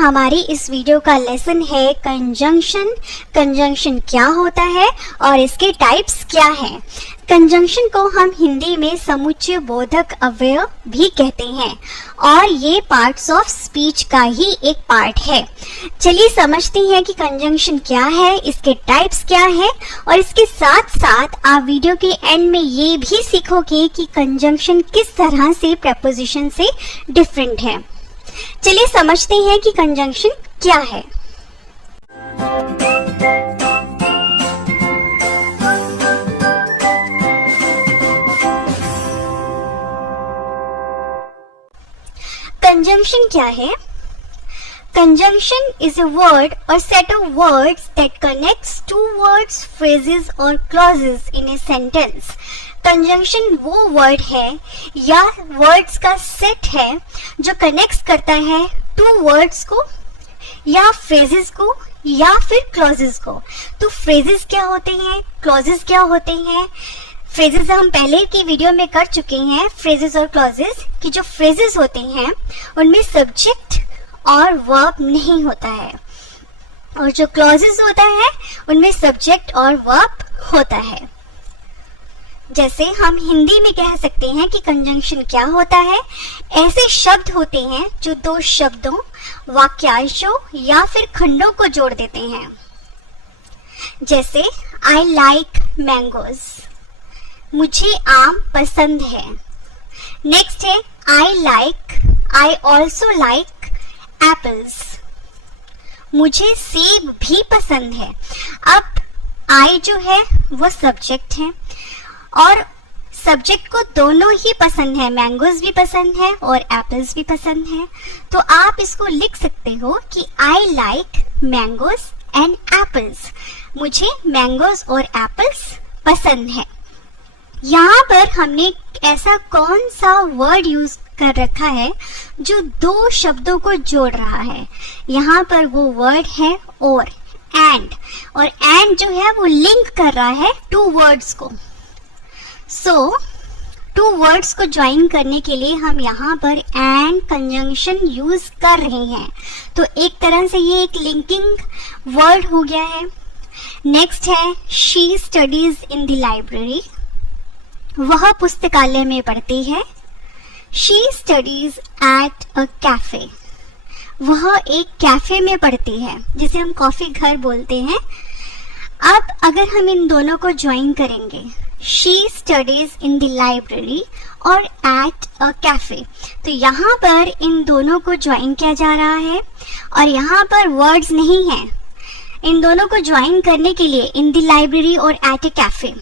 हमारी इस वीडियो का लेसन है कंजंक्शन। कंजंक्शन क्या होता है और इसके टाइप्स क्या हैं। कंजंक्शन को हम हिंदी में समुच्चय बोधक अवयव भी कहते हैं और ये पार्ट्स ऑफ स्पीच का ही एक पार्ट है। चलिए समझते हैं कि कंजंक्शन क्या है, इसके टाइप्स क्या है और इसके साथ साथ आप वीडियो के एंड में ये भी सीखोगे कि कंजंक्शन किस तरह से प्रेपोजिशन से डिफरेंट है। चलिए समझते हैं कि कंजंक्शन क्या है। कंजंक्शन क्या है? Conjunction is a word or set of words that connects two words, phrases or clauses in a sentence. Conjunction वो वर्ड है या वर्ड्स का सेट है जो कनेक्ट करता है टू वर्ड्स को या फ्रेजेस को या फिर क्लॉजेस को। तो फ्रेजेस क्या होते हैं, क्लॉजेस क्या होते हैं? फ्रेजेस हम पहले की वीडियो में कर चुके हैं। फ्रेजेस और क्लॉजेस की जो फ्रेजेस होते हैं उनमें सब्जेक्ट और वर्ब नहीं होता है और जो क्लॉजेस होता है उनमें सब्जेक्ट और वर्ब होता है। जैसे हम हिंदी में कह सकते हैं कि कंजंक्शन क्या होता है। ऐसे शब्द होते हैं जो दो शब्दों, वाक्यांशों या फिर खंडों को जोड़ देते हैं। जैसे आई लाइक मैंगोज, मुझे आम पसंद है। नेक्स्ट है आई ऑल्सो लाइक एप्पल्स, मुझे सेब भी पसंद है। अब आई जो है वो सब्जेक्ट है और सब्जेक्ट को दोनों ही पसंद है, मैंगोज भी पसंद है और एप्पल्स भी पसंद है। तो आप इसको लिख सकते हो कि I like mangoes and apples, मुझे मैंगोज और एप्पल्स पसंद है। यहाँ पर हमने ऐसा कौन सा वर्ड यूज कर रखा है जो दो शब्दों को जोड़ रहा है? यहाँ पर वो वर्ड है और एंड जो है वो लिंक कर रहा है टू वर्ड्स को। सो टू वर्ड्स को ज्वाइन करने के लिए हम यहाँ पर एंड कंजंक्शन यूज कर रहे हैं। तो एक तरह से ये एक लिंकिंग वर्ड हो गया है। नेक्स्ट है she studies in the library, वह पुस्तकालय में पढ़ती है। She studies at a cafe, वह एक कैफे में पढ़ती है, जिसे हम कॉफी घर बोलते हैं। अब अगर हम इन दोनों को ज्वाइन करेंगे, She studies in the library और at a cafe, तो यहाँ पर इन दोनों को ज्वाइन किया जा रहा है और यहाँ पर वर्ड्स नहीं है। इन दोनों को ज्वाइन करने के लिए इन द लाइब्रेरी और एट ए कैफे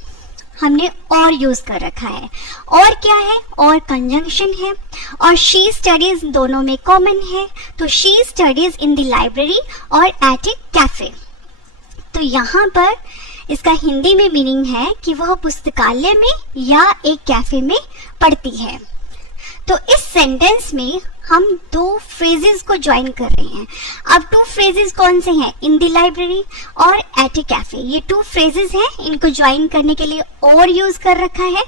हमने और यूज कर रखा है। और क्या है? और कंजंक्शन है और शी स्टडीज दोनों में कॉमन है, तो she studies in the library और एट ए कैफे। तो यहाँ पर इसका हिंदी में मीनिंग है कि वह पुस्तकालय में या एक कैफे में पढ़ती है। तो इस सेंटेंस में हम दो फ्रेजेस को ज्वाइन कर रहे हैं। अब टू फ्रेजेस कौन से हैं? इन द लाइब्रेरी और एट ए कैफे, ये टू फ्रेजेस हैं। इनको ज्वाइन करने के लिए और यूज कर रखा है।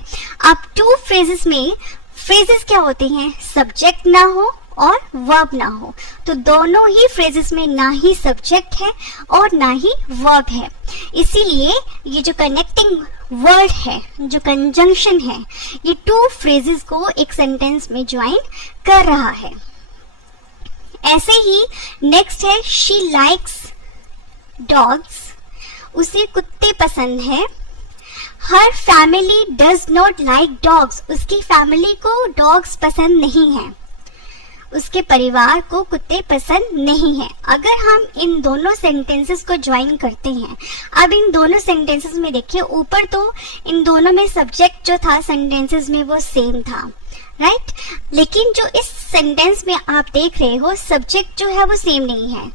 अब टू फ्रेजेस में फ्रेजेस क्या होते हैं? सब्जेक्ट ना हो और वर्ब ना हो। तो दोनों ही फ्रेजेस में ना ही सब्जेक्ट है और ना ही वर्ब है। इसीलिए ये जो कनेक्टिंग वर्ड है, जो कंजंक्शन है, ये टू फ्रेजेस को एक सेंटेंस में ज्वाइन कर रहा है। ऐसे ही नेक्स्ट है शी लाइक्स डॉग्स, उसे कुत्ते पसंद है। Her family does not like dogs, उसकी फैमिली को डॉग्स पसंद नहीं है, उसके परिवार को कुत्ते पसंद नहीं है। अगर हम इन दोनों सेंटेंसेस को ज्वाइन करते हैं, अब इन दोनों सेंटेंसेस में देखिए, ऊपर तो इन दोनों में सब्जेक्ट जो था सेंटेंसेस में वो सेम था, राइट? लेकिन जो इस सेंटेंस में आप देख रहे हो, सब्जेक्ट जो है वो सेम नहीं है।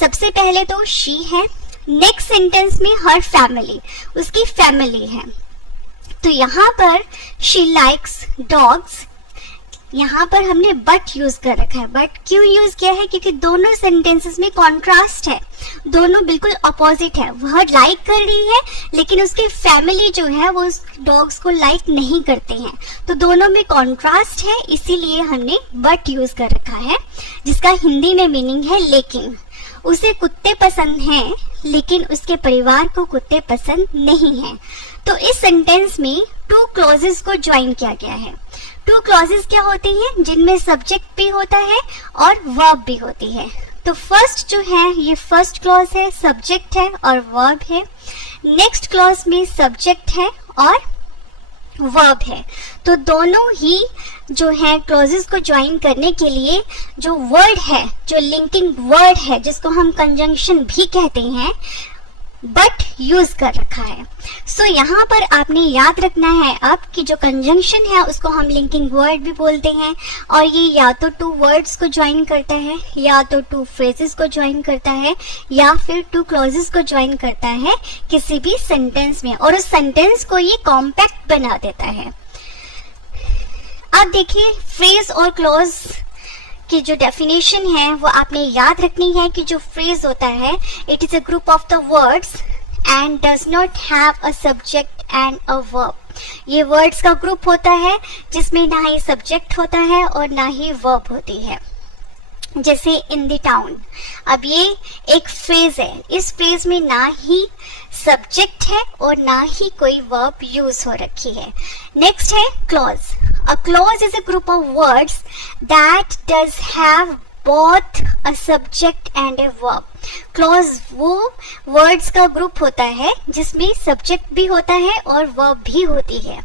सबसे पहले तो शी है, नेक्स्ट सेंटेंस में हर फैमिली, उसकी फैमिली है। तो यहाँ पर शी लाइक्स डॉग्स, यहाँ पर हमने बट यूज कर रखा है। बट क्यों यूज किया है? क्योंकि दोनों सेंटेंसेस में कॉन्ट्रास्ट है, दोनों बिल्कुल अपोजिट है। वह लाइक कर रही है लेकिन उसकी फैमिली जो है वो उस डॉग्स को लाइक नहीं करते हैं, तो दोनों में कॉन्ट्रास्ट है, इसीलिए हमने बट यूज कर रखा है, जिसका हिंदी में मीनिंग है लेकिन। उसे कुत्ते पसंद हैं लेकिन उसके परिवार को कुत्ते पसंद नहीं हैं। तो इस सेंटेंस में टू क्लॉजेस को ज्वाइन किया गया है। टू क्लॉजेस क्या होते हैं? जिनमें सब्जेक्ट भी होता है और वर्ब भी होती है। तो फर्स्ट जो है ये फर्स्ट क्लॉज है, सब्जेक्ट है और वर्ब है। नेक्स्ट क्लॉज में सब्जेक्ट है और वर्ब है। तो दोनों ही जो है क्लॉजेस को ज्वाइन करने के लिए जो वर्ड है, जो लिंकिंग वर्ड है, जिसको हम कंजंक्शन भी कहते हैं, बट यूज कर रखा है। सो यहाँ पर आपने याद रखना है अब कि जो कंजंक्शन है उसको हम लिंकिंग वर्ड भी बोलते हैं, और ये या तो टू वर्ड्स को ज्वाइन करता है, या तो टू फ्रेजेस को ज्वाइन करता है, या फिर टू क्लॉजेस को ज्वाइन करता है किसी भी सेंटेंस में, और उस सेंटेंस को ये कॉम्पैक्ट बना देता है। अब देखिए फ्रेज और क्लॉज की जो डेफिनेशन है वो आपने याद रखनी है कि जो फ्रेज होता है, it is a group of the words and does not have a subject and a verb. ये वर्ड्स का ग्रुप होता है जिसमें ना ही सब्जेक्ट होता है और ना ही वर्ब होती है। जैसे इन द टाउन, अब ये एक फ्रेज है, इस फ्रेज में ना ही सब्जेक्ट है और ना ही कोई वर्ब यूज हो रखी है। नेक्स्ट है clause. A clause is a group of words that does have both a subject and a verb. Clause वो words का group होता है जिसमें subject भी होता है और verb भी होती है।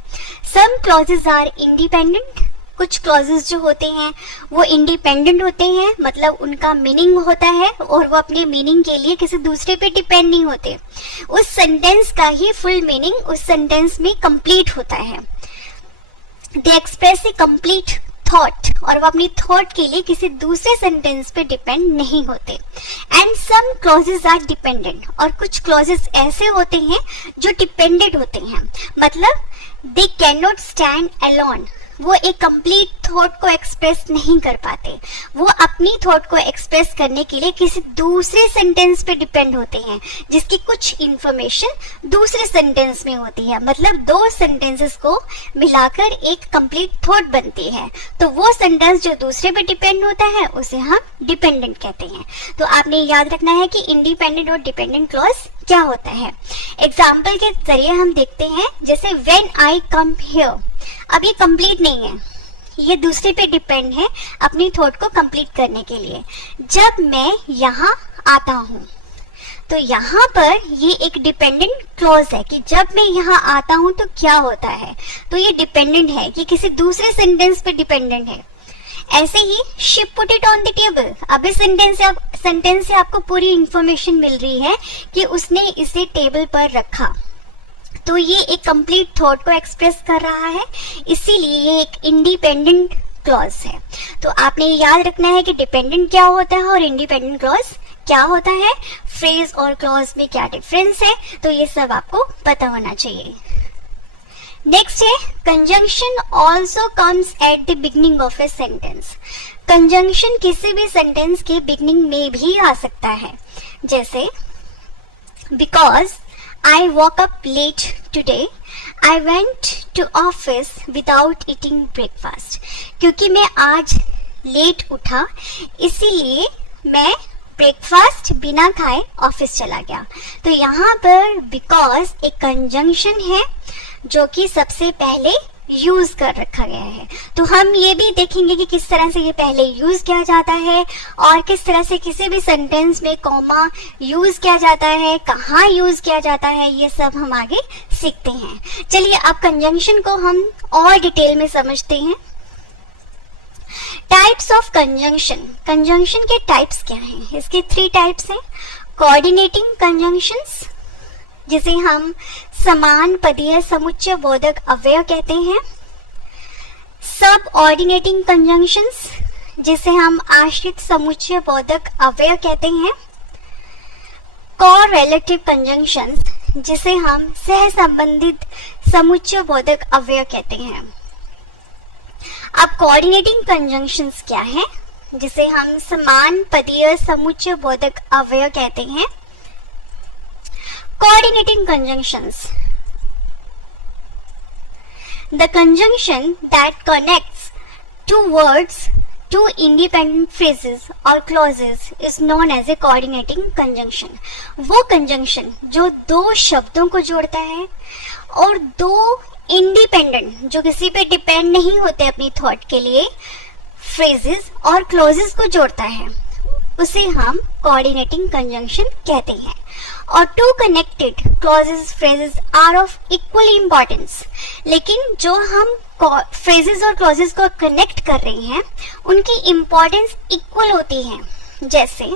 Some clauses are independent. कुछ clauses जो होते हैं वो independent होते हैं, मतलब उनका meaning होता है और वो अपने meaning के लिए किसी दूसरे पे depend नहीं होते। उस sentence का ही full meaning उस sentence में complete होता है। They express a complete thought, और वो अपनी थॉट के लिए किसी दूसरे सेंटेंस पे डिपेंड नहीं होते। And some clauses are dependent, और कुछ क्लॉजेस ऐसे होते हैं जो डिपेंडेंट होते हैं, मतलब they can not stand alone. वो एक कंप्लीट थॉट को एक्सप्रेस नहीं कर पाते, वो अपनी थॉट को एक्सप्रेस करने के लिए किसी दूसरे सेंटेंस पे डिपेंड होते हैं जिसकी कुछ इंफॉर्मेशन दूसरे सेंटेंस में होती है, मतलब दो सेंटेंसेस को मिलाकर एक कंप्लीट थॉट बनती है। तो वो सेंटेंस जो दूसरे पे डिपेंड होता है उसे हम डिपेंडेंट कहते हैं। तो आपने याद रखना है कि इंडिपेंडेंट और डिपेंडेंट क्लॉज क्या होता है। एग्जाम्पल के जरिए हम देखते हैं, जैसे व्हेन आई कम हियर। अब ये कंप्लीट नहीं है, ये दूसरे पे डिपेंड है अपनी थॉट को कंप्लीट करने के लिए। जब मैं यहाँ आता हूँ, तो यहाँ पर ये एक डिपेंडेंट क्लॉज है कि जब मैं यहाँ आता हूँ तो क्या होता है, तो ये डिपेंडेंट है कि किसी दूसरे सेंटेंस पे डिपेंडेंट है। ऐसे ही she put it on the table. अब इस सेंटेंस से आपको पूरी इंफॉर्मेशन मिल रही है कि उसने इसे टेबल पर रखा, तो ये एक कंप्लीट थॉट को एक्सप्रेस कर रहा है, इसीलिए ये एक इंडिपेंडेंट क्लॉज है। तो आपने याद रखना है कि डिपेंडेंट क्या होता है और इंडिपेंडेंट क्लॉज क्या होता है, फ्रेज और क्लॉज में क्या डिफरेंस है, तो ये सब आपको पता होना चाहिए। नेक्स्ट है conjunction also comes at the beginning of a sentence. Conjunction किसी भी सेंटेंस के बिगिनिंग में भी आ सकता है, जैसे because I woke up late today. I went to office without eating breakfast. क्योंकि मैं आज लेट उठा इसीलिए मैं ब्रेकफास्ट बिना खाए ऑफिस चला गया। तो यहाँ पर बिकॉज एक कंजंक्शन है जो कि सबसे पहले यूज कर रखा गया है। तो हम ये भी देखेंगे कि किस तरह से ये पहले यूज किया जाता है और किस तरह से किसी भी सेंटेंस में कॉमा यूज किया जाता है, कहाँ यूज किया जाता है, ये सब हम आगे सीखते हैं। चलिए अब कंजंक्शन को हम और डिटेल में समझते हैं। Types of conjunction. कंजंक्शन के टाइप्स क्या हैं? इसके 3 टाइप्स हैं। कोऑर्डिनेटिंग कंजंक्शंस, जिसे हम समान पदीय समुच्चय बोधक अव्यय कहते हैं। सब ऑर्डिनेटिंग कंजंक्शंस, जिसे हम आश्रित समुच्चय बोधक अव्यय कहते हैं। कोरिलेटिव कंजंक्शंस, जिसे हम सह संबंधित समुच्चय बोधक अव्यय कहते हैं। अब कोऑर्डिनेटिंग कंजंक्शंस क्या है, जिसे हम समान पदीय समुच्चय बोधक अवयव कहते हैं। Coordinating conjunctions, the conjunction that connects two words, two independent phrases or clauses is known as a coordinating conjunction। वो conjunction जो दो शब्दों को जोड़ता है और दो इंडिपेंडेंट जो किसी पे डिपेंड नहीं होते अपनी थॉट के लिए phrases और clauses को जोड़ता है, उसे हम coordinating conjunction कहते हैं। और two connected clauses phrases are of equal importance, लेकिन जो हम फ्रेजेस और क्लॉजेस को कनेक्ट कर रहे हैं उनकी इम्पोर्टेंस इक्वल होती है। जैसे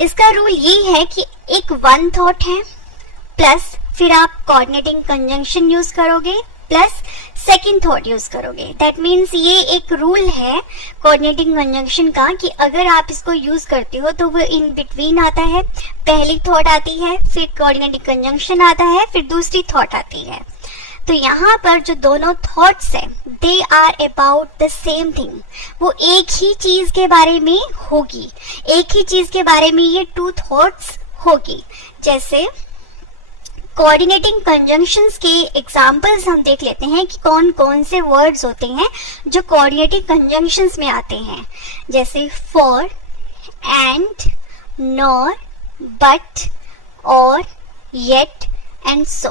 इसका रूल ये है कि एक वन थॉट है प्लस फिर आप कोऑर्डिनेटिंग कंजंक्शन यूज करोगे प्लस सेकेंड थॉट यूज करोगे। दैट मीन्स ये एक रूल है कोऑर्डिनेटिंग कंजंक्शन का कि अगर आप इसको यूज करते हो तो वो इन बिटवीन आता है, पहली थॉट आती है, फिर कोऑर्डिनेटिंग कंजंक्शन आता है, फिर दूसरी थॉट आती है। तो यहाँ पर जो दोनों थॉट्स है they are about the same thing, वो एक ही चीज के बारे में होगी, एक ही चीज के बारे में ये टू थॉट्स होगी। जैसे कोऑर्डिनेटिंग कंजंक्शंस के एग्जांपल्स हम देख लेते हैं कि कौन कौन से वर्ड्स होते हैं जो कोऑर्डिनेटिंग कंजंक्शंस में आते हैं। जैसे फॉर, एंड, नॉर, बट, और, येट एंड सो।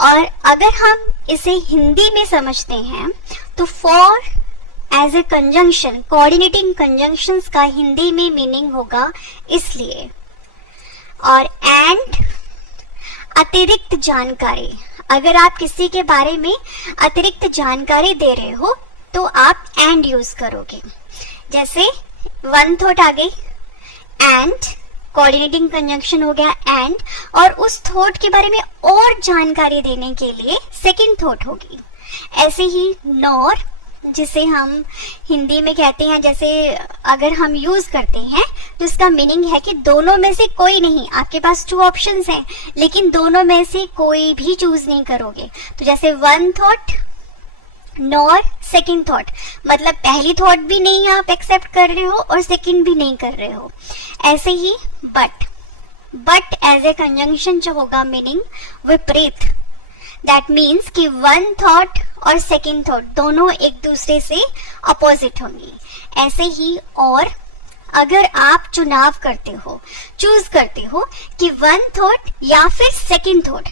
और अगर हम इसे हिंदी में समझते हैं तो for as a conjunction, coordinating conjunctions का हिंदी में मीनिंग होगा इसलिए। और एंड अतिरिक्त जानकारी, अगर आप किसी के बारे में अतिरिक्त जानकारी दे रहे हो तो आप एंड यूज करोगे। जैसे वन थॉट आ गई एंड, कोऑर्डिनेटिंग कंजंक्शन हो गया एंड, और उस थॉट के बारे में और जानकारी देने के लिए सेकंड थॉट होगी। ऐसे ही नॉर, जिसे हम हिंदी में कहते हैं, जैसे अगर हम यूज करते हैं तो इसका मीनिंग है कि दोनों में से कोई नहीं, आपके पास टू ऑप्शंस हैं लेकिन दोनों में से कोई भी चूज नहीं करोगे। तो जैसे one thought nor second thought, मतलब पहली थॉट भी नहीं आप एक्सेप्ट कर रहे हो और सेकंड भी नहीं कर रहे हो। ऐसे ही बट एज ए कंजंक्शन जो होगा मीनिंग विपरीत, दैट मीन्स कि वन थॉट और सेकंड थॉट दोनों एक दूसरे से अपोजिट होंगी। ऐसे ही और अगर आप चुनाव करते हो, चूज करते हो कि वन थॉट या फिर सेकंड थॉट,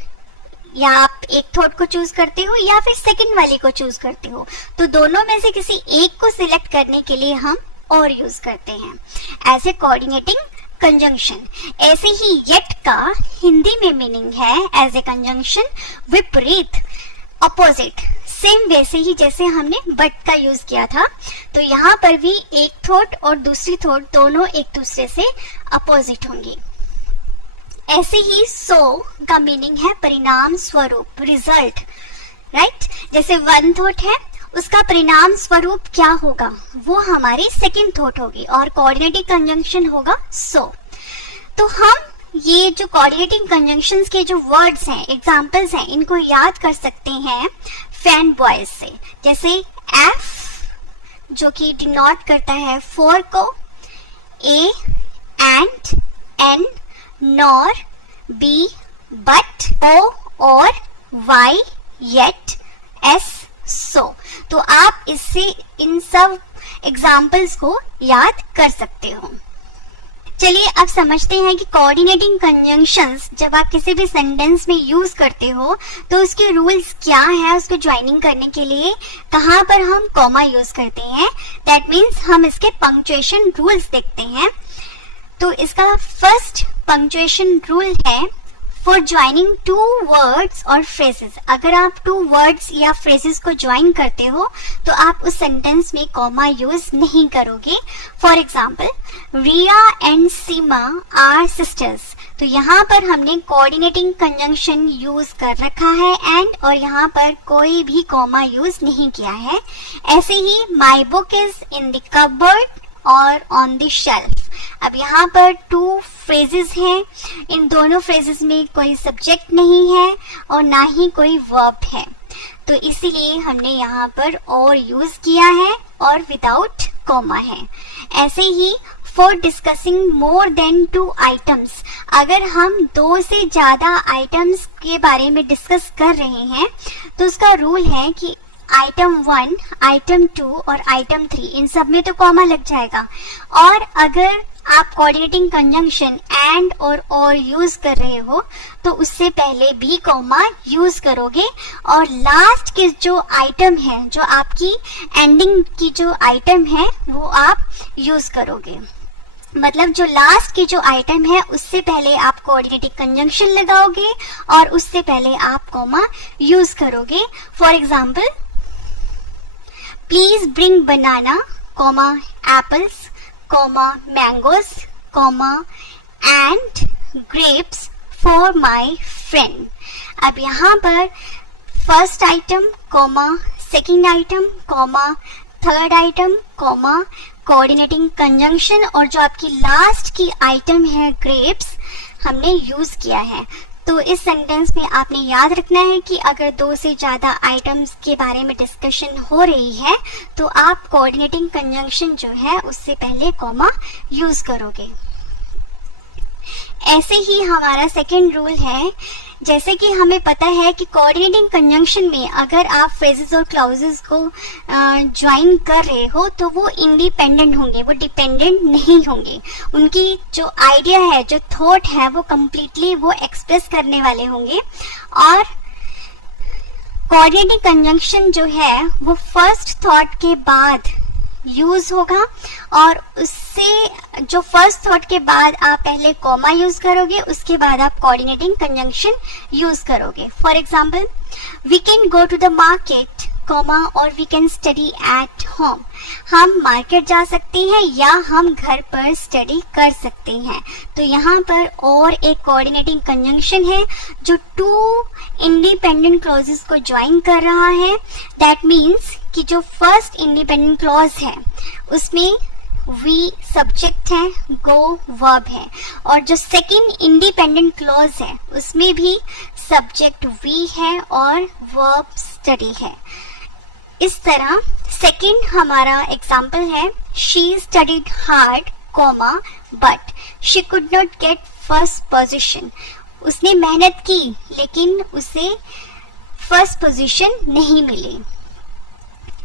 या आप एक थॉट को चूज करते हो या फिर सेकंड वाली को चूज करते हो, तो दोनों में से किसी एक को सिलेक्ट करने के लिए हम और यूज करते हैं एज ए कोऑर्डिनेटिंग कंजंक्शन। ऐसे ही येट का हिंदी में मीनिंग है एज ए कंजंक्शन विपरीत, अपोजिट। सेम वैसे ही जैसे हमने बट का यूज किया था, तो यहाँ पर भी एक थॉट और दूसरी थॉट दोनों एक दूसरे से अपोजिट होंगी। ऐसे ही सो का मीनिंग है परिणाम स्वरूप, रिजल्ट, राइट। जैसे वन थॉट है, उसका परिणाम स्वरूप क्या होगा, वो हमारी सेकंड थॉट होगी और कोऑर्डिनेटिंग कंजंक्शन होगा सो। तो हम ये जो कोऑर्डिनेटिंग कंजंक्शंस के जो वर्ड्स हैं, एग्जांपल्स हैं, इनको याद कर सकते हैं फैन बॉयज से। जैसे एफ जो कि डिनोट करता है फॉर को, A and, N nor, B but, O or, Y yet, S सो। तो आप इससे इन सब एग्जाम्पल्स को याद कर सकते हो। चलिए अब समझते हैं कि कोऑर्डिनेटिंग कंजंक्शंस जब आप किसी भी सेंटेंस में यूज करते हो तो उसके रूल्स क्या है, उसको ज्वाइनिंग करने के लिए कहाँ पर हम कॉमा यूज करते हैं। दैट मीन्स हम इसके पंक्चुएशन रूल्स देखते हैं। तो इसका फर्स्ट पंक्चुएशन रूल है फॉर ज्वाइनिंग टू वर्ड्स और फ्रेजेस। अगर आप टू वर्ड्स या फ्रेजेस को ज्वाइन करते हो तो आप उस सेंटेंस में कॉमा यूज नहीं करोगे। For example, Riya and Seema are sisters. तो यहाँ पर हमने कोऑर्डिनेटिंग कंजंक्शन यूज कर रखा है एंड, और यहाँ पर कोई भी कॉमा यूज नहीं किया है। ऐसे ही my book is in the cupboard or on the shelf. अब यहाँ पर टू फ्रेजेस हैं, इन दोनों फ्रेजेस में कोई सब्जेक्ट नहीं है और ना ही कोई वर्ब है। तो इसीलिए हमने यहाँ पर और यूज किया है और विदाउट कॉमा है। ऐसे ही for discussing more than 2 items, अगर हम 2 से ज्यादा आइटम्स के बारे में डिस्कस कर रहे हैं तो उसका रूल है कि आइटम 1, आइटम 2 और आइटम 3 इन सब में तो कॉमा लग जाएगा। और अगर आप कोऑर्डिनेटिंग कंजंक्शन एंड और यूज कर रहे हो तो उससे पहले भी कॉमा यूज करोगे, और लास्ट के जो आइटम है, जो आपकी एंडिंग की जो आइटम है वो आप यूज करोगे। मतलब जो लास्ट की जो आइटम है उससे पहले आप कोऑर्डिनेटिंग कंजंक्शन लगाओगे और उससे पहले आप कॉमा यूज करोगे। For example, please bring banana, comma apples, comma mangoes, comma and grapes for my friend. अब यहाँ पर first item, comma second item, comma third item, comma coordinating conjunction, और जो आपकी लास्ट की आइटम है ग्रेप्स, हमने यूज किया है। तो इस सेंटेंस में आपने याद रखना है कि अगर 2 से ज्यादा आइटम्स के बारे में डिस्कशन हो रही है तो आप कोऑर्डिनेटिंग कंजंक्शन जो है उससे पहले कॉमा यूज करोगे। ऐसे ही हमारा सेकेंड रूल है, जैसे कि हमें पता है कि कोऑर्डिनेटिंग कंजंक्शन में अगर आप फ्रेजेस और क्लॉजेस को ज्वाइन कर रहे हो तो वो इंडिपेंडेंट होंगे, वो डिपेंडेंट नहीं होंगे। उनकी जो आइडिया है, जो थॉट है, वो कंप्लीटली वो एक्सप्रेस करने वाले होंगे। और कोऑर्डिनेटिंग कंजंक्शन जो है वो फर्स्ट थॉट के बाद यूज होगा, और उससे जो फर्स्ट थॉट के बाद आप पहले कॉमा यूज करोगे, उसके बाद आप कोऑर्डिनेटिंग कंजंक्शन यूज करोगे। For example, we can go to the market, comma और we can study at home. हम मार्केट जा सकते हैं या हम घर पर स्टडी कर सकते हैं। तो यहाँ पर और एक कोऑर्डिनेटिंग कंजंक्शन है जो 2 इंडिपेंडेंट क्लॉजेस को ज्वाइन कर रहा है। दैट मीन्स कि जो फर्स्ट इंडिपेंडेंट क्लॉज है उसमें वी सब्जेक्ट है, गो वर्ब है, और जो सेकंड इंडिपेंडेंट क्लॉज है उसमें भी सब्जेक्ट वी है और वर्ब स्टडी है। इस तरह सेकंड हमारा एग्जाम्पल है, she studied hard, comma but she could not get first position. उसने मेहनत की लेकिन उसे फर्स्ट पोजीशन नहीं मिली।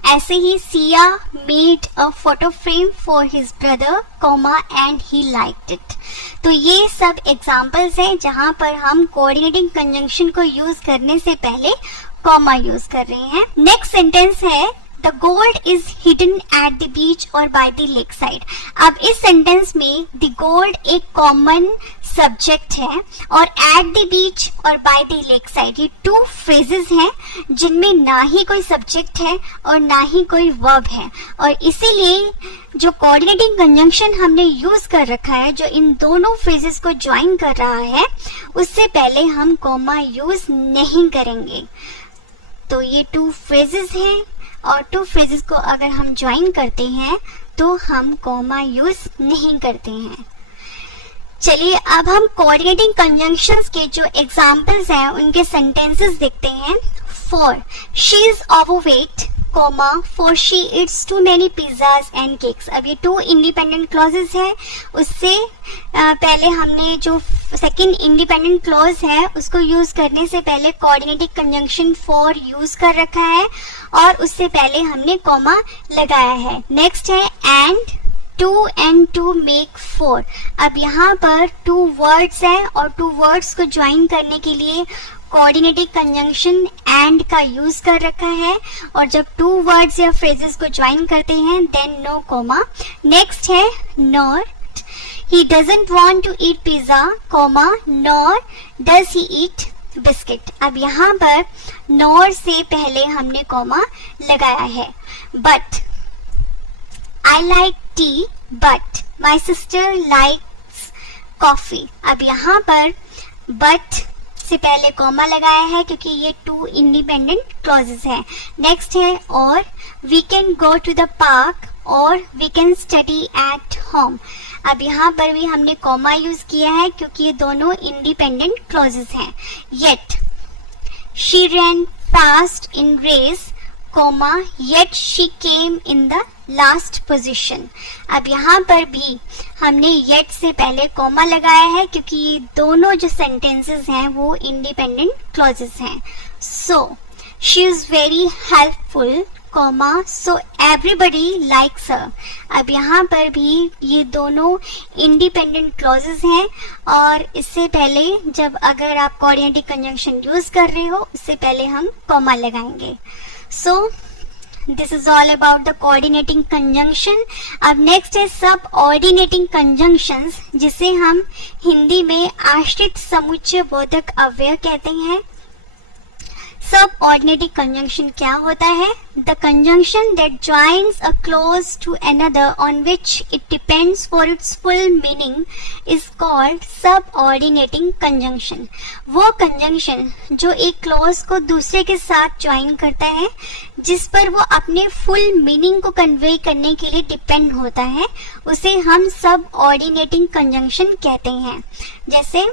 ऐसे ही Siya made a photo frame for his brother, comma and he liked it. तो ये सब एग्जाम्पल्स हैं जहां पर हम कोऑर्डिनेटिंग कंजंक्शन को यूज करने से पहले कॉमा यूज कर रहे हैं। नेक्स्ट सेंटेंस है, the gold is hidden at the beach और बाय द लेक साइड। अब इस सेंटेंस में द गोल्ड एक कॉमन सब्जेक्ट है और एट द बीच और बाय द लेक साइड ये 2 फ्रेजेस हैं जिनमें ना ही कोई सब्जेक्ट है और ना ही कोई वर्ब है, और इसीलिए जो कोऑर्डिनेटिंग कंजंक्शन हमने यूज कर रखा है, जो इन दोनों फ्रेजेस को ज्वाइन कर रहा है, उससे पहले हम कॉमा यूज नहीं करेंगे। तो ये 2 फ्रेजेस हैं और 2 फ्रेजेस को अगर हम ज्वाइन करते हैं तो हम कॉमा यूज नहीं करते हैं। चलिए अब हम कोऑर्डिनेटिंग कंजंक्शंस के जो एग्जाम्पल्स हैं उनके सेंटेंसेस देखते हैं। For she is overweight, comma for she it's too many pizzas and cakes. अब ये 2 इंडिपेंडेंट क्लॉजेस है, उससे पहले हमने जो सेकंड इंडिपेंडेंट क्लॉज है उसको यूज करने से पहले कोऑर्डिनेटिंग कंजंक्शन फॉर यूज कर रखा है और उससे पहले हमने कॉमा लगाया है। नेक्स्ट है एंड 2 and 2 make 4। अब यहाँ पर 2 वर्ड्स है और 2 वर्ड्स को ज्वाइन करने के लिए कोऑर्डिनेटिंग कंजंक्शन एंड का यूज कर रखा है, और जब 2 वर्ड्स या फ्रेजेस को ज्वाइन करते हैं देन नो कॉमा। नेक्स्ट है nor, he doesn't want to eat pizza, comma nor does he eat biscuit. अब यहाँ पर नॉर से पहले हमने कॉमा लगाया है। But I like tea, but my sister likes coffee। अब यहाँ पर but से पहले कॉमा लगाया है क्योंकि ये 2 इंडिपेंडेंट क्लॉजेस हैं। नेक्स्ट है और we can go to the park और we can study at home। अब यहाँ पर भी हमने कॉमा यूज किया है क्योंकि ये दोनों इंडिपेंडेंट क्लॉजेस हैं। Yet she ran fast in race, comma, yet she came in the last position. अब यहाँ पर भी हमने yet से पहले कॉमा लगाया है क्योंकि ये दोनों जो sentences हैं वो independent clauses हैं. So she is very helpful, comma, so everybody likes her. अब यहाँ पर भी ये दोनों इंडिपेंडेंट क्लॉजेस हैं और इससे पहले जब अगर आप कोऑर्डिनेटिंग कंजंक्शन यूज कर रहे हो उससे पहले हम कॉमा लगाएंगे. So this is all about the coordinating conjunction. अब नेक्स्ट है सब ऑर्डिनेटिंग कंजंक्शंस, जिसे हम हिंदी में आश्रित समुच्चय बोधक अव्यय कहते हैं. Subordinating conjunction क्या होता है? The conjunction that joins a clause to another on which it depends for its full meaning is called subordinating conjunction. वो conjunction जो एक clause को दूसरे के साथ join करता है, जिस पर वो अपने full meaning को convey करने के लिए depend होता है, उसे हम subordinating conjunction कहते हैं. जैसे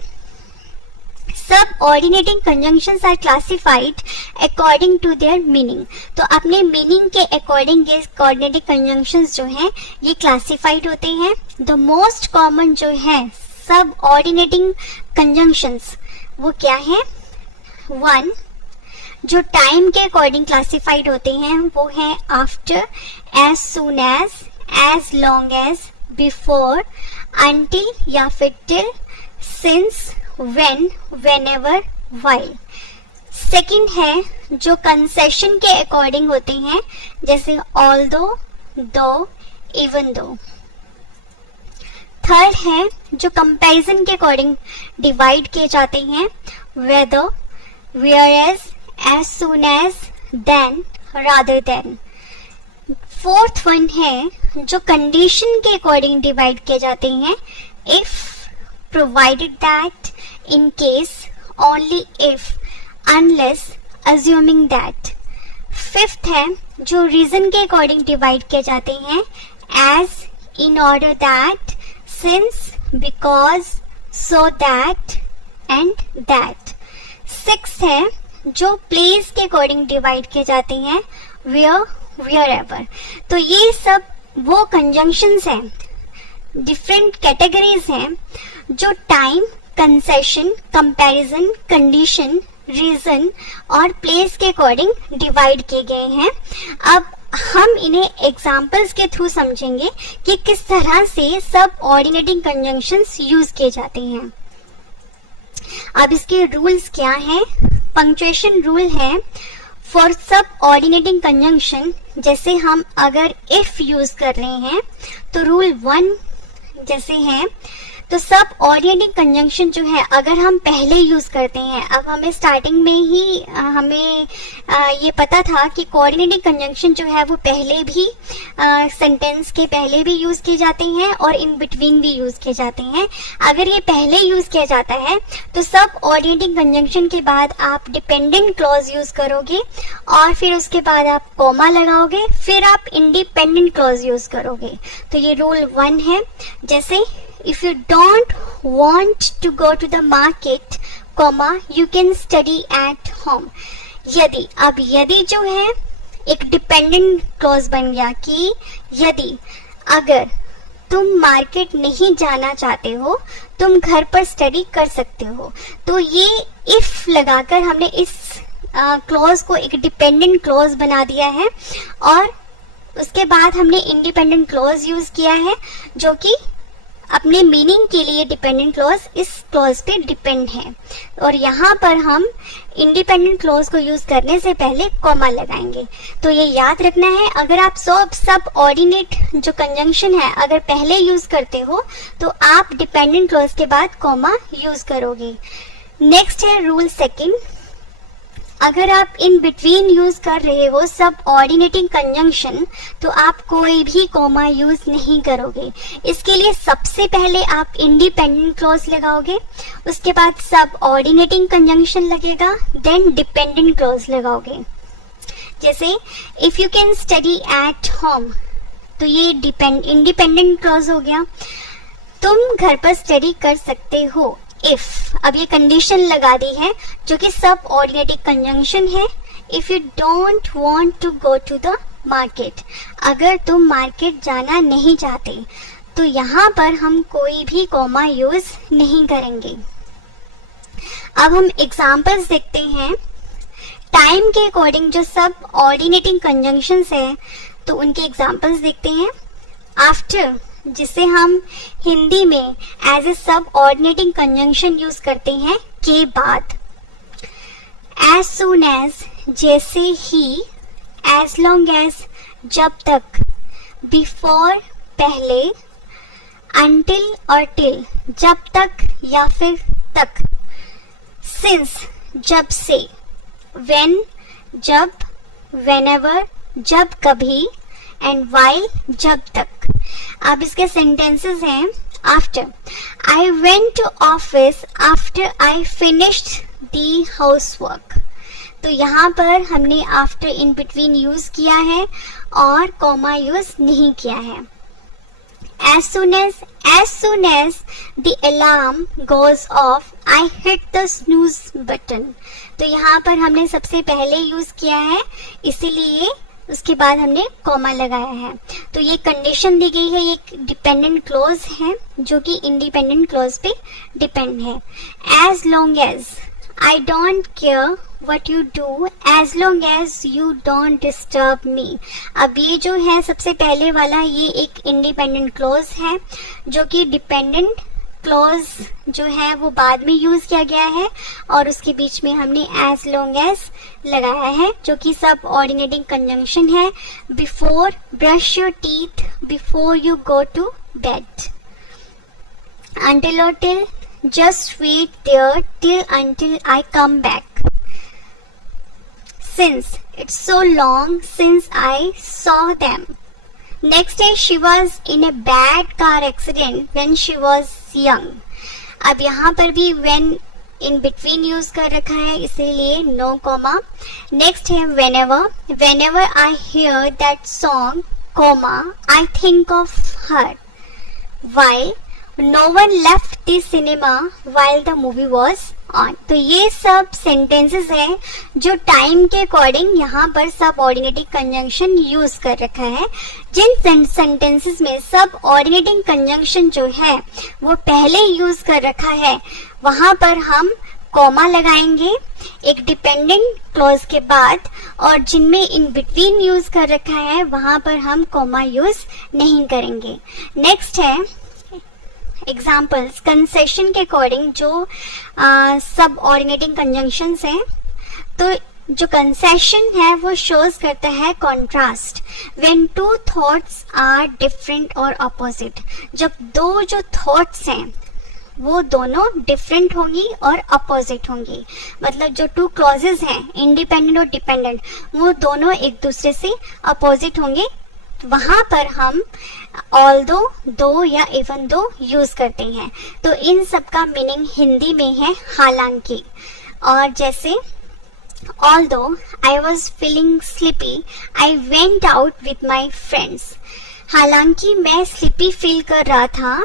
subordinating conjunctions are classified according to their meaning. तो अपने meaning के according ये coordinating conjunctions जो हैं ये classified होते हैं. The most common जो है subordinating conjunctions वो क्या है? 1. जो time के according classified होते हैं वो है after, as soon as long as, before, until या फिर till, since, when, whenever, while. Second है जो कंसेशन के अकॉर्डिंग होते हैं, जैसे although, though, even though. Third है जो कंपैरिजन के अकॉर्डिंग डिवाइड किए जाते हैं, whether, whereas, as soon as, then, rather than. Fourth one है जो कंडीशन के अकॉर्डिंग डिवाइड किए जाते हैं, if, provided that, in case, only if, unless, assuming that. Fifth है जो रीजन के अकॉर्डिंग डिवाइड किए जाते हैं, as, in order that, since, because, so that, and that. Sixth है जो प्लेस के अकॉर्डिंग डिवाइड किए जाते हैं, where, wherever. तो ये सब वो कंजंक्शंस हैं, डिफरेंट कैटेगरीज हैं जो time, concession, comparison, condition, reason और प्लेस के अकॉर्डिंग डिवाइड किए गए हैं. अब हम इन्हें एग्जाम्पल्स के थ्रू समझेंगे कि किस तरह से सब ऑर्डिनेटिंग कंजंक्शंस यूज किए जाते हैं. अब इसके रूल्स क्या हैं? पंक्चुएशन रूल है फॉर सब ऑर्डिनेटिंग कंजंक्शन. जैसे हम अगर इफ यूज कर रहे हैं तो रूल 1 जैसे है, तो सब ऑर्डिनेटिंग कंजंक्शन जो है अगर हम पहले यूज करते हैं, अब हमें स्टार्टिंग में ही हमें ये पता था कि कोऑर्डिनेटिंग कंजंक्शन जो है वो पहले भी सेंटेंस के पहले भी यूज किए जाते हैं और इन बिटवीन भी यूज किए जाते हैं. अगर ये पहले यूज किया जाता है तो सब ऑर्डिनेटिंग कंजंक्शन के बाद आप डिपेंडेंट क्लॉज यूज करोगे और फिर उसके बाद आप कॉमा लगाओगे, फिर आप इंडिपेंडेंट क्लॉज यूज करोगे. तो ये रूल 1 है. जैसे if you don't want to go to the market, comma, you can study at home. यदि जो है एक डिपेंडेंट क्लॉज बन गया कि यदि अगर तुम मार्केट नहीं जाना चाहते हो तुम घर पर स्टडी कर सकते हो. तो ये इफ लगाकर हमने इस क्लॉज को एक डिपेंडेंट क्लॉज बना दिया है और उसके बाद हमने इंडिपेंडेंट क्लॉज यूज किया है जो कि अपने मीनिंग के लिए डिपेंडेंट क्लॉज इस क्लॉज पे डिपेंड है. और यहाँ पर हम इंडिपेंडेंट क्लॉज को यूज करने से पहले कॉमा लगाएंगे. तो ये याद रखना है, अगर आप सब ऑर्डिनेट जो कंजंक्शन है अगर पहले यूज करते हो तो आप डिपेंडेंट क्लॉज के बाद कॉमा यूज करोगे. नेक्स्ट है रूल 2. अगर आप इन बिटवीन यूज कर रहे हो सब ऑर्डिनेटिंग कंजंक्शन तो आप कोई भी कॉमा यूज नहीं करोगे. इसके लिए सबसे पहले आप इंडिपेंडेंट क्लॉज लगाओगे, उसके बाद सब ऑर्डिनेटिंग कंजंक्शन लगेगा, देन डिपेंडेंट क्लॉज लगाओगे. जैसे if you can study at home, तो ये इंडिपेंडेंट क्लॉज हो गया, तुम घर पर स्टडी कर सकते हो. इफ, अब ये कंडीशन लगा दी है जो कि सब ऑर्डिनेटिंग कंजंक्शन है, if you don't want to go to the market, अगर तुम मार्केट जाना नहीं चाहते तो यहाँ पर हम कोई भी कॉमा यूज नहीं करेंगे। अब हम एग्जाम्पल्स देखते हैं। टाइम के अकॉर्डिंग जो सब ऑर्डिनेटिंग कंजंक्शंस है तो उनके एग्जाम्पल्स देखते हैं। आफ्टर, जिसे हम हिंदी में एज ए सब ऑर्डिनेटिंग कंजंक्शन यूज करते हैं के बाद। एज सून एज, जैसे ही। एज लॉन्ग एज, जब तक। बिफोर, पहले। अंटिल और टिल, जब तक या फिर तक। सिंस, जब से। व्हेन, जब। व्हेनेवर, जब कभी। एंड व्हाइल, जब तक। अब इसके सेंटेंसेस हैं। After, I went to office after I finished the house work. तो यहाँ पर हमने आफ्टर इन बिटवीन यूज किया है और कॉमा यूज नहीं किया है। as soon as the alarm goes off, I hit the snooze button. तो यहाँ पर हमने सबसे पहले यूज किया है, इसीलिए उसके बाद हमने कॉमा लगाया है। तो ये कंडीशन दी गई है, ये डिपेंडेंट क्लोज है जो कि इंडिपेंडेंट क्लोज पे डिपेंड है। as long as, I don't care what you do as long as you don't disturb me. अब ये जो है सबसे पहले वाला, ये एक इंडिपेंडेंट क्लोज है जो कि डिपेंडेंट क्लोज जो है वो बाद में यूज किया गया है और उसके बीच में हमने as long as लगाया है जो कि सब ऑर्डिनेटिंग कंजंक्शन है। Before, brush your teeth before you go to bed. until और till, just wait there till until I come back. Since, it's so long since I saw them. Next day, she was in a bad car accident when she was young. अब यहाँ पर भी when in between use कर रखा है, इसीलिए no comma. Next है whenever. Whenever I hear that song, comma, I think of her. While no one left the cinema while the movie was on. तो ये सब सेंटेंसेस हैं जो टाइम के अकॉर्डिंग यहाँ पर सब ऑर्डिनेटिंग कंजंक्शन यूज कर रखा है। जिन सेंटेंसेस में सब ऑर्डिनेटिंग कंजंक्शन जो है वो पहले यूज कर रखा है वहां पर हम कॉमा लगाएंगे एक डिपेंडेंट क्लॉज के बाद, और जिनमें इन बिटवीन यूज कर रखा है वहां पर हम कॉमा यूज नहीं करेंगे। नेक्स्ट है एग्जाम्पल्स। कंसेशन के अकॉर्डिंग जो सब ऑर्डिनेटिंग कंजंक्शंस हैं, तो जो कंसेशन है वो शोज करता है contrast. When two thoughts are different और अपोजिट, जब दो जो थॉट्स हैं वो दोनों डिफरेंट होंगी और अपोजिट होंगी, मतलब जो टू क्लॉजेस हैं इंडिपेंडेंट और डिपेंडेंट वो दोनों एक दूसरे से अपोजिट होंगे, वहां पर हम ऑल्दो, दो या इवन दो यूज करते हैं। तो इन सब का मीनिंग हिंदी में है हालांकि। और जैसे although I was feeling sleepy I went out with my friends. हालांकि मैं स्लीपी फील कर रहा था,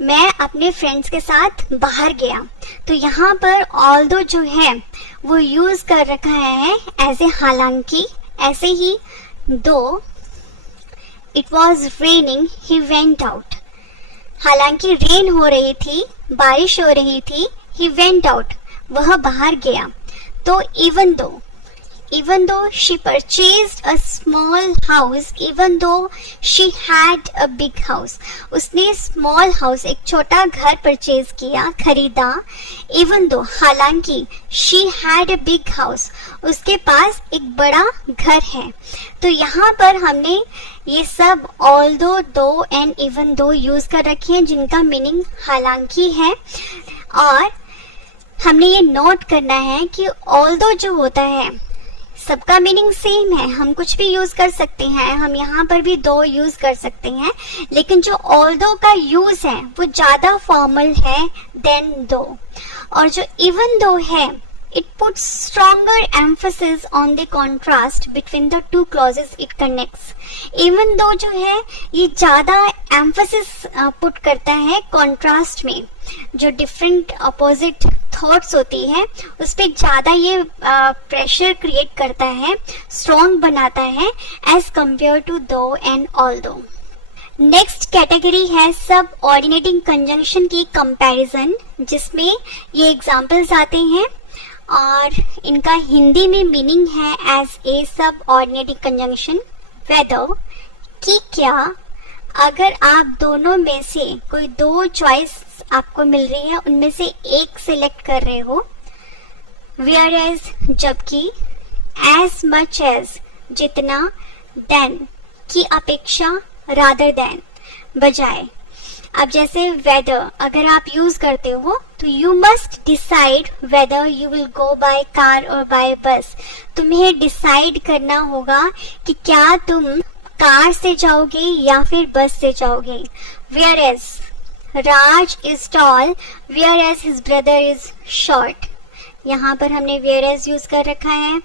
मैं अपने फ्रेंड्स के साथ बाहर गया। तो यहाँ पर ऑल्दो जो है वो यूज कर रखा है एज ए हालांकि। ऐसे ही दो it was raining he went out, हालांकि रेन हो रही थी, बारिश हो रही थी, ही वेंट आउट, वह बाहर गया। तो even though she purchased a small house, even though she had a big house, उसने स्मॉल हाउस एक छोटा घर परचेज किया, खरीदा। even though हालांकि she had a big house, उसके पास एक बड़ा घर है। तो यहाँ पर हमने ये सब although, though and even though use कर रखी है जिनका मीनिंग हालांकि है। और हमने ये नोट करना है कि although जो होता है सबका मीनिंग सेम है, हम कुछ भी यूज कर सकते हैं, हम यहाँ पर भी दो यूज कर सकते हैं, लेकिन जो ऑल्दो का यूज है वो ज्यादा फॉर्मल है देन दो। और जो इवन दो है it puts stronger emphasis on the contrast between the two clauses it connects. Even though जो है ये ज्यादा एम्फेसिस पुट करता है कॉन्ट्रास्ट में, जो डिफरेंट अपोजिट थॉट्स होती है उस पर ज़्यादा ये प्रेशर क्रिएट करता है, स्ट्रॉन्ग बनाता है एज कंपेयर टू दो एंड ऑल दो। नेक्स्ट कैटेगरी है सब ऑर्डिनेटिंग कंजंक्शन की कंपैरिजन, जिसमें ये एग्जांपल्स आते हैं और इनका हिंदी में मीनिंग है एज ए सब ऑर्डिनेटिंग कंजंक्शन वेदर, कि क्या अगर आप दोनों में से कोई दो चॉइस आपको मिल रही है उनमें से एक सिलेक्ट कर रहे हो, वेयर एज जबकि, एज मच एज जितना, देन की अपेक्षा, रादर देन बजाय। अब जैसे वेदर अगर आप यूज करते हो तो you must decide whether you will go by car और बाय बस। तुम्हें डिसाइड करना होगा कि क्या तुम कार से जाओगे या फिर बस से जाओगे। Whereas Raj is tall whereas his brother is short. यहाँ पर हमने वेयर एज यूज कर रखा है।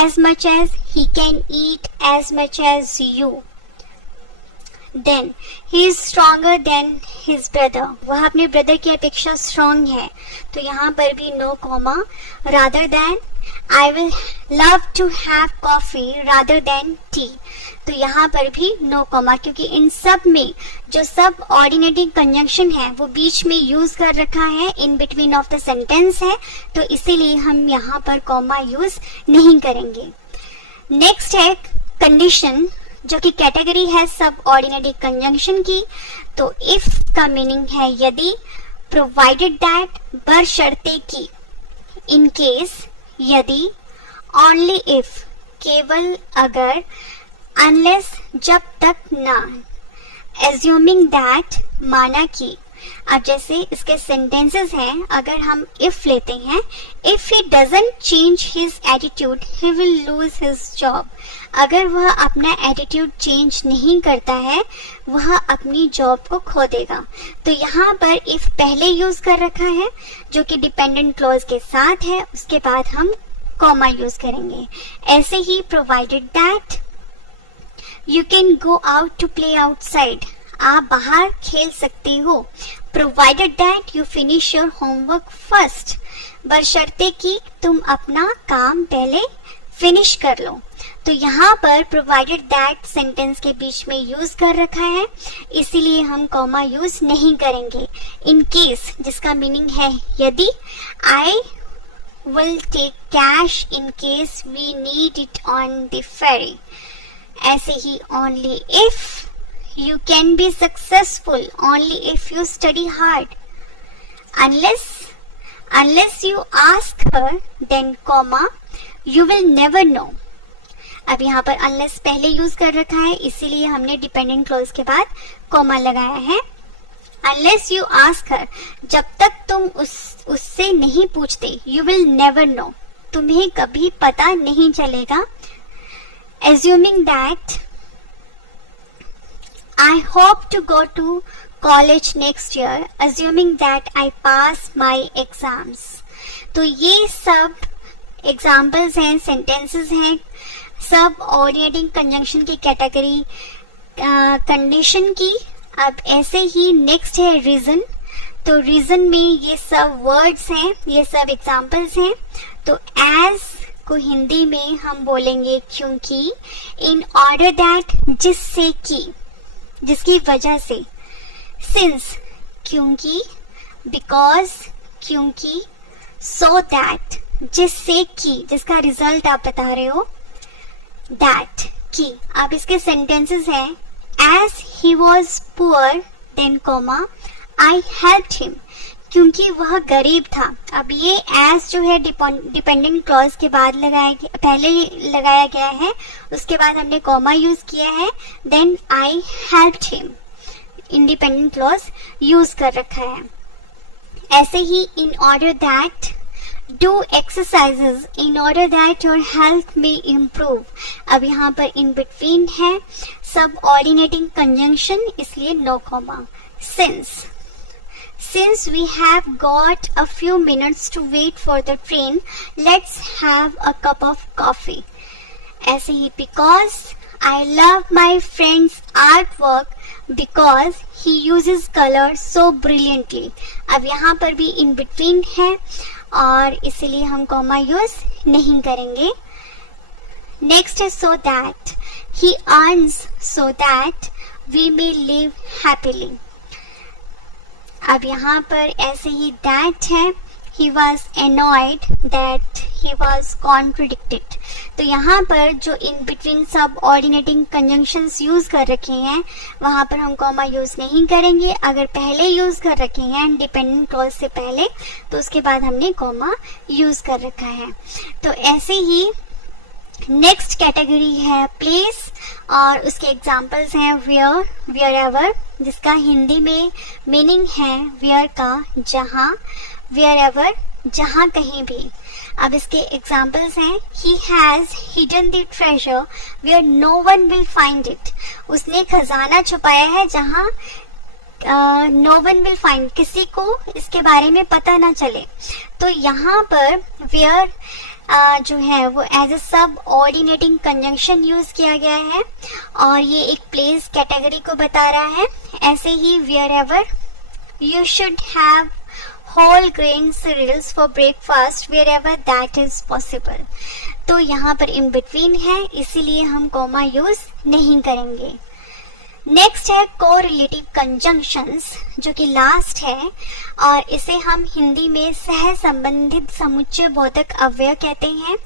As much as he can eat as much as you, then he is stronger than his brother, वह अपने ब्रदर की अपेक्षा स्ट्रॉन्ग है। तो यहाँ पर भी no comma, rather than I will love to have coffee rather than tea, तो यहाँ पर भी नो कॉमा, क्योंकि इन सब में जो सब ऑर्डिनेटिंग कंजंक्शन है वो बीच में यूज कर रखा है, in between of the sentence है, तो इसीलिए हम यहाँ पर कॉमा यूज नहीं करेंगे। नेक्स्ट है कंडीशन, जो कि कैटेगरी है सब ऑर्डिनेटिंग कंजंक्शन की। तो इफ का मीनिंग है यदि, प्रोवाइडेड दैट बशर्ते की, इन केस यदि, ओनली इफ केवल अगर, अनलेस जब तक ना, एज्यूमिंग दैट माना कि। अब जैसे इसके सेंटेंसेस हैं, अगर हम इफ लेते हैं, if he doesn't change his attitude he will lose his job. अगर वह अपना एटीट्यूड चेंज नहीं करता है वह अपनी जॉब को खो देगा। तो यहाँ पर इफ पहले यूज कर रखा है जो कि डिपेंडेंट क्लॉज के साथ है, उसके बाद हम कॉमा यूज करेंगे। ऐसे ही provided that you can go out to play outside, आप बाहर खेल सकते हो। Provided that you finish your homework first, बशर्ते कि तुम अपना काम पहले फिनिश कर लो। तो यहाँ पर प्रोवाइडेड दैट सेंटेंस के बीच में यूज कर रखा है, इसीलिए हम कॉमा यूज नहीं करेंगे। इन केस, जिसका मीनिंग है यदि, I will take cash in case we need it on the ferry. ऐसे ही only if, you can be successful only if you study hard, unless you ask her, then comma, you will never know। अब यहाँ पर unless पहले use कर रखा है, इसीलिए हमने डिपेंडेंट क्लॉज के बाद कॉमा लगाया है। unless you ask her, जब तक तुम उससे नहीं पूछते, you will never know, तुम्हें कभी पता नहीं चलेगा। assuming that I hope to go to college next year, assuming that I pass my exams। तो ये सब एग्जाम्पल्स हैं, सेंटेंसेस हैं, सब ऑर्डिनेटिंग कंजंक्शन की कैटेगरी कंडीशन की। अब ऐसे ही नेक्स्ट है रीजन। तो रीजन में ये सब वर्ड्स हैं, ये सब एग्जाम्पल्स हैं। तो एज को हिंदी में हम बोलेंगे क्योंकि, इन ऑर्डर दैट जिससे कि, जिसकी वजह से, सिंस क्योंकि, बिकॉज क्योंकि, सो दैट जिससे कि, जिसका रिजल्ट आप बता रहे हो, दैट की। अब इसके सेंटेंसेस हैं, as he was poor then comma I helped him, क्योंकि वह गरीब था। अब ये एज जो है डिपेंडेंट क्लॉज के बाद पहले लगाया गया है, उसके बाद हमने कॉमा यूज किया है, then I helped him, independent clause use कर रखा है। ऐसे ही in order that, do exercises in order that your health में इम्प्रूव। अब यहाँ पर इन बिटवीन है सब ऑर्डिनेटिंग कंजंक्शन, इसलिए no comma. Since we have got a few minutes to wait for the train, let's have a cup of coffee। ऐसे ही because I love my friend's artwork because he uses color so brilliantly। अब यहाँ पर भी in between है और इसीलिए हम comma use नहीं करेंगे। नेक्स्ट है so that, he earns so that we may live happily. अब यहाँ पर ऐसे ही दैट है, he was annoyed that he was contradicted। तो यहाँ पर जो इन बिटवीन सब ऑर्डिनेटिंग कंजंक्शंस यूज कर रखे हैं वहां पर हम कॉमा यूज नहीं करेंगे। अगर पहले यूज कर रखे हैं डिपेंडेंट क्लॉज से पहले तो उसके बाद हमने कॉमा यूज कर रखा है। तो ऐसे ही नेक्स्ट कैटेगरी है प्लेस और उसके एग्जाम्पल्स हैं वेयर, वेयर एवर, जिसका हिंदी में मीनिंग है वेयर का जहाँ, वेयर एवर जहाँ कहीं भी। अब इसके एग्जाम्पल्स हैं he has hidden the treasure where no one will find it. उसने खजाना छुपाया है जहाँ नो वन विल फाइंड, किसी को इसके बारे में पता ना चले। तो यहाँ पर वेयर जो है वो एज ए सब ऑर्डिनेटिंग कंजंक्शन यूज किया गया है और ये एक प्लेस कैटेगरी को बता रहा है। ऐसे ही wherever you should have whole grain cereals for breakfast wherever that is possible। तो यहाँ पर in between है इसीलिए हम कॉमा यूज नहीं करेंगे। नेक्स्ट है कोरिलेटिव कंजंक्शंस जो कि लास्ट है और इसे हम हिंदी में सह संबंधित समुच्चय बोधक अव्यय कहते हैं।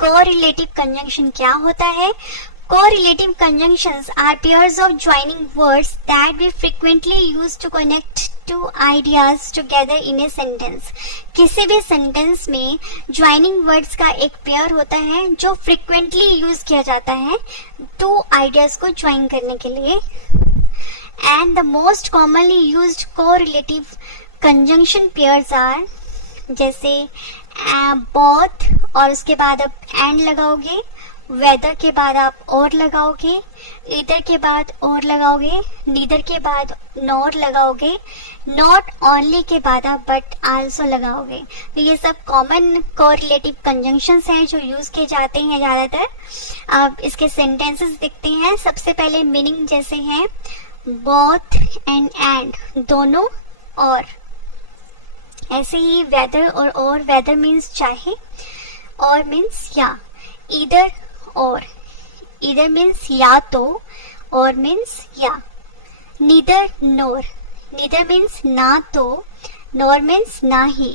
कोरिलेटिव कंजंक्शन क्या होता है? Correlative conjunctions are pairs of joining words that we frequently use to connect two ideas together in a sentence। किसी भी सेंटेंस में joining words का एक पेयर होता है जो frequently यूज किया जाता है two ideas को join करने के लिए। And the most commonly used correlative conjunction pairs are जैसे both और उसके बाद आप and लगाओगे, वेदर के बाद आप और लगाओगे, इधर के बाद और लगाओगे, नीदर के बाद नॉट लगाओगे, नॉट ओनली के बाद आप बट आल्सो लगाओगे। तो ये सब कॉमन कोरिलेटिव कंजंक्शंस हैं जो यूज किए जाते हैं ज्यादातर। अब इसके सेंटेंसेस दिखते हैं। सबसे पहले मीनिंग जैसे हैं बोथ एंड दोनों और। ऐसे ही वेदर और वेदर मीन्स चाहे और मीन्स या। ईदर और, ईदर मीन्स या तो और मीन्स या। नीदर नोर, नीदर मीन्स ना तो, नोर मीन्स ना ही।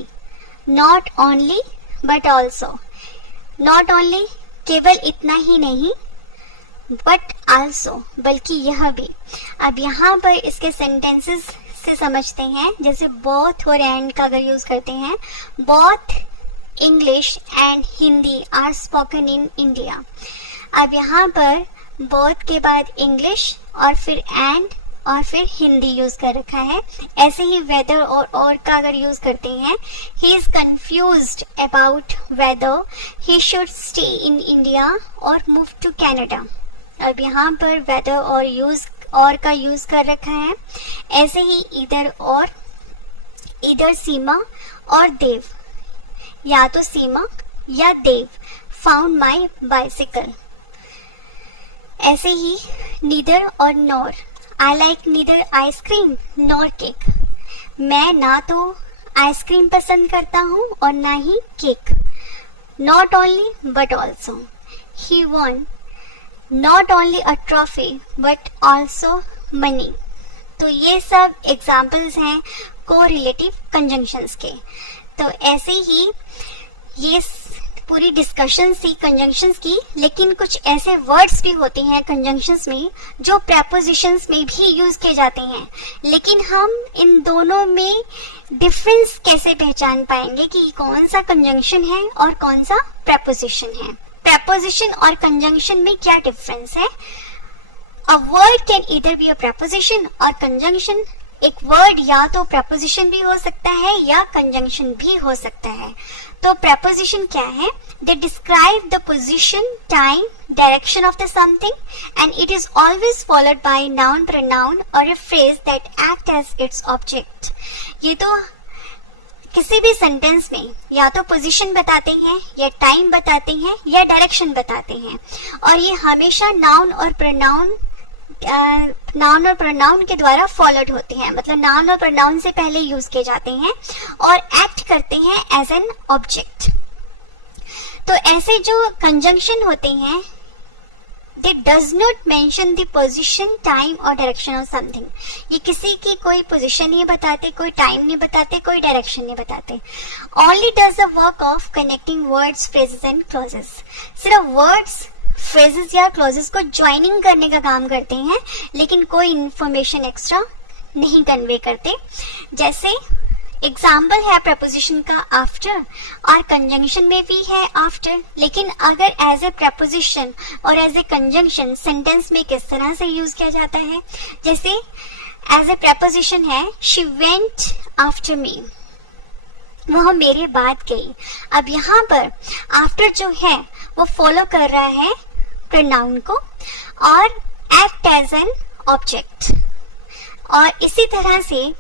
Not only but also, not only केवल इतना ही नहीं, बट आल्सो बल्कि यह भी। अब यहाँ पर इसके सेंटेंसेस से समझते हैं। जैसे बोथ और एंड का अगर यूज करते हैं, both English and Hindi are spoken in India। अब यहाँ पर both के बाद English और फिर and और फिर हिंदी यूज कर रखा है। ऐसे ही whether और का अगर यूज करते हैं, he is confused about whether he should stay in India or move to Canada। अब यहाँ पर whether और का यूज कर रखा है। ऐसे ही इधर सीमा और देव, या तो सीमा या देव फाउंड माई बाइसिकल। ऐसे ही नीदर और nor, I like neither ice cream nor cake. मैं ना तो आइसक्रीम पसंद करता हूँ और ना ही cake. Not only but also, he won not only a trophy but also money. तो ये सब एग्जाम्पल्स हैं कोरिलेटिव कंजंक्शंस के। तो ऐसे ही ये पूरी डिस्कशन सी कंजंक्शंस की, लेकिन कुछ ऐसे वर्ड्स भी होते हैं कंजंक्शंस में जो प्रेपोजिशंस में भी यूज किए जाते हैं। लेकिन हम इन दोनों में डिफरेंस कैसे पहचान पाएंगे कि कौन सा कंजंक्शन है और कौन सा प्रेपोजिशन है? प्रेपोजिशन और कंजंक्शन में क्या डिफरेंस है? A word can either be a preposition और कंजंक्शन। एक वर्ड या तो प्रेपोजिशन भी हो सकता है या कंजंक्शन भी हो सकता है। तो प्रेपोजिशन क्या है? They describe the position, time, direction of the something and it is always followed by noun, pronoun or a phrase that act as its object. ये तो किसी भी सेंटेंस में या तो पोजीशन बताते हैं या टाइम बताते हैं या डायरेक्शन बताते हैं और ये हमेशा नाउन और प्रोनाउन नाउन और प्रोनाउन के द्वारा फॉलोड होते हैं, मतलब नाउन और प्रोनाउन से पहले यूज किए जाते हैं और एक्ट करते हैं एज एन ऑब्जेक्ट। तो ऐसे जो कंजंक्शन होते हैं दे does not mention the position, time और डायरेक्शन ऑफ समथिंग। ये किसी की कोई पोजीशन नहीं बताते, कोई टाइम नहीं बताते, कोई डायरेक्शन नहीं बताते। Only does the work of connecting words, phrases and clauses. सिर्फ वर्ड्स, फ्रेजेस या क्लॉजेस को ज्वाइनिंग करने का काम करते हैं, लेकिन कोई इंफॉर्मेशन एक्स्ट्रा नहीं कन्वे करते। जैसे एग्जाम्पल है प्रपोजिशन का आफ्टर, और कंजंक्शन में भी है आफ्टर, लेकिन अगर एज ए प्रपोजिशन और एज ए कंजंक्शन सेंटेंस में किस तरह से यूज किया जाता है। जैसे एज ए प्रपोजिशन है शी वेंट आफ्टर मी, वह मेरे बाद गई। अब यहाँ पर आफ्टर जो है वो फॉलो कर रहा है प्रोनाउन को और एक्ट एज एन ऑब्जेक्ट। और इसी तरह से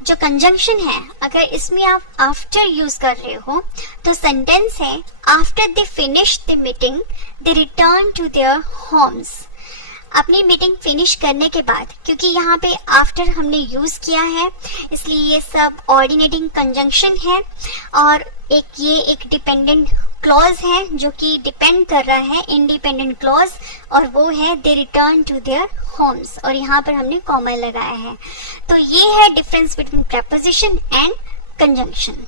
जो कंजंक्शन है, अगर इसमें आप आफ्टर यूज कर रहे हो तो सेंटेंस है after they finish the meeting they return to their homes. अपनी मीटिंग फिनिश करने के बाद, क्योंकि यहाँ पे आफ्टर हमने यूज किया है इसलिए ये सब ऑर्डिनेटिंग कंजंक्शन है, और ये एक डिपेंडेंट क्लॉज है जो कि डिपेंड कर रहा है इंडिपेंडेंट क्लॉज, और वो है दे रिटर्न टू देयर होम्स, और यहाँ पर हमने कॉमा लगाया है। तो ये है difference between preposition and conjunction.